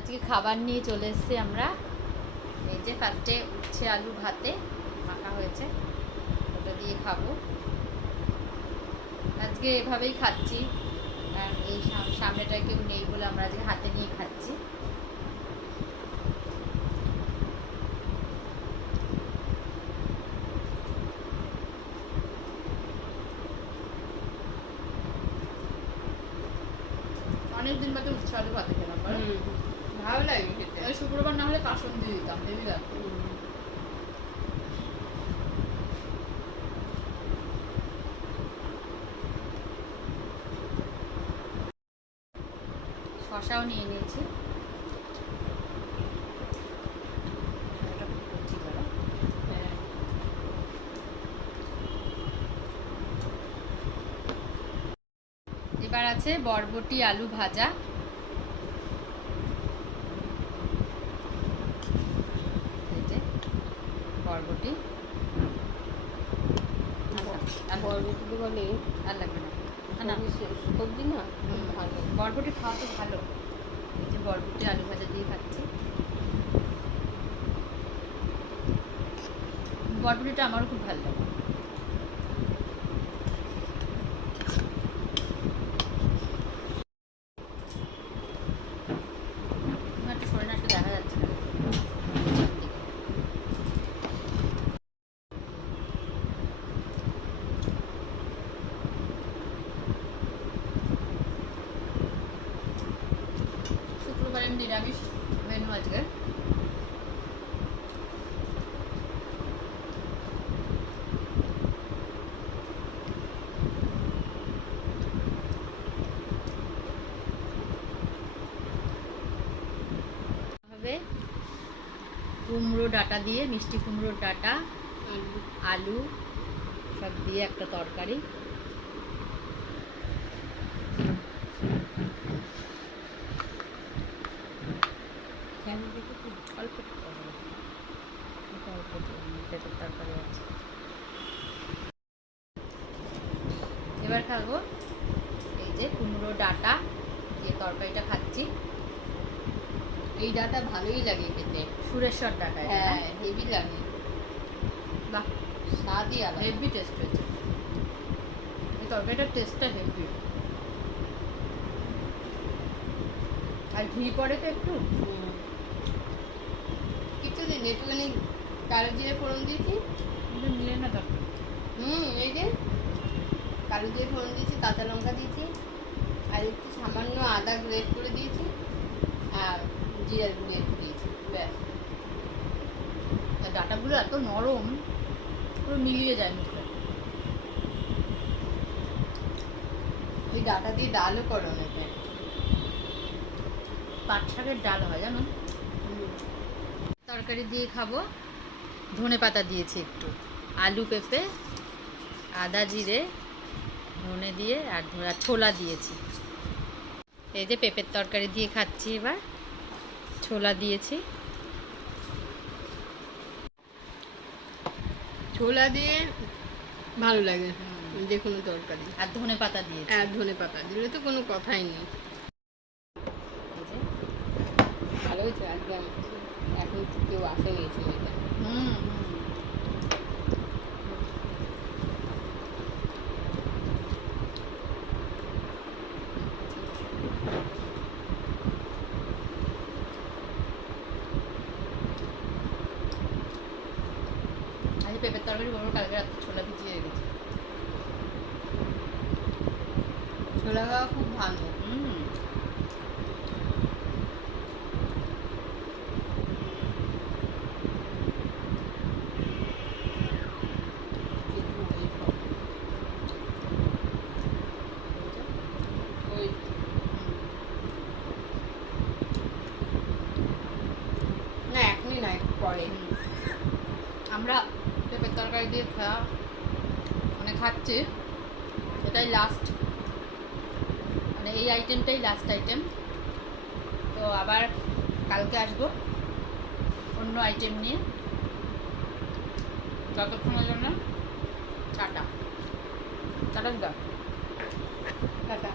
আজকে খাবার নিয়ে চলে এসেছি আমরা। এই যে ফার্স্টে উচ্ছে আলু ভাতে মাখা হয়েছে, ওটা দিয়ে খাবো। আজকে এভাবেই খাচ্ছি, কারণ এই সামনেটা কেউ নেই বলে আমরা আজকে হাতে নিয়ে খাচ্ছি। অনেকদিন বাদে উচ্ছে আলু ভাতে খেলাম, ভালো লাগে খেতে। শুক্রবার না হলে কাসন দিয়ে দিতাম, হেভি লাগতো। শশাও নিয়ে নিয়েছি। এবার আছে বরবটি আলু ভাজা। বরবটি বরবটি বলে আর লাগবে না, সবজি না ভালো, বরবটি খাওয়া তো ভালো। এই যে বরবটি আলু ভাজা দিয়ে খাচ্ছি। বরবটিটা আমারও খুব ভালো লাগে। একটু সরে না, একটু দেখা যাচ্ছে না। শুক্রবার এমনি নিরামিষ মেনু আজকে। হবে কুমড়ো ডাঁটা দিয়ে, মিষ্টি কুমড়োর ডাঁটা, আলু সব দিয়ে একটা তরকারি। অল্প পেঁপের তরকারি আছে। এবার খাবো এই যে কুমড়ো ডাঁটা দিয়ে তরকারিটা খাচ্ছি। এই ডাটা ভালোই লাগে খেতে, সুরেশ্বর ডাঁটা। হ্যাঁ হেভি লাগে, বাহ স্বাদই আলাদা, হেভি টেস্ট হয়েছে। এই তরকারিটার টেস্টটা হেভি। আর ঘি পড়ে তো একটু। কিছুদিন একটুখানি কালো জিরে ফোড়ন দিয়েছি, কিন্তু মিলে না তরকারি। এই যে কালো জিরে ফোড়ন দিয়েছি, কাঁচা লঙ্কা দিয়েছি, আর একটু সামান্য আদা গ্রেট করে দিয়েছি, আর জিরার গুঁড়ো একটু দিয়েছি, ব্যাস। আর ডাঁটাগুলো এত নরম, পুরো মিলিয়ে যায় মুখে। ওই ডাটা দিয়ে ডালও করো অনেকে, পাট শাকের ডাল হয় জানো। তরকারি দিয়ে খাবো। ধনে পাতা দিয়েছি একটু, আলু পেঁপে, আদা জিরে ধনে দিয়ে, আর ছোলা দিয়েছি। এই যে পেঁপের তরকারি দিয়ে খাচ্ছি। এবার ছোলা দিয়েছি। ছোলা দিয়ে ভালো লাগে যে কোনো তরকারি। আর ধনে পাতা দিয়েছি। আর ধনে পাতা দিলে তো কোনো কথাই নেই। ভালো হয়েছে আজকে, এখন কেউ আসে নিয়েছে এটা। আজ পেঁপের তরকারি বলবো, কালকে রাত্রে ছোলা ভিজিয়ে রেখেছি। ছোলা খাওয়া খুব ভালো। না এখনই না, একটু পরে। আমরা পেঁপের তরকারি দিয়ে খাওয়া মানে খাচ্ছি, এটাই লাস্ট, মানে এই আইটেমটাই লাস্ট আইটেম। তো আবার কালকে আসবো অন্য আইটেম নিয়ে। ততক্ষণের জন্য টাটা। টাটা। টাটা।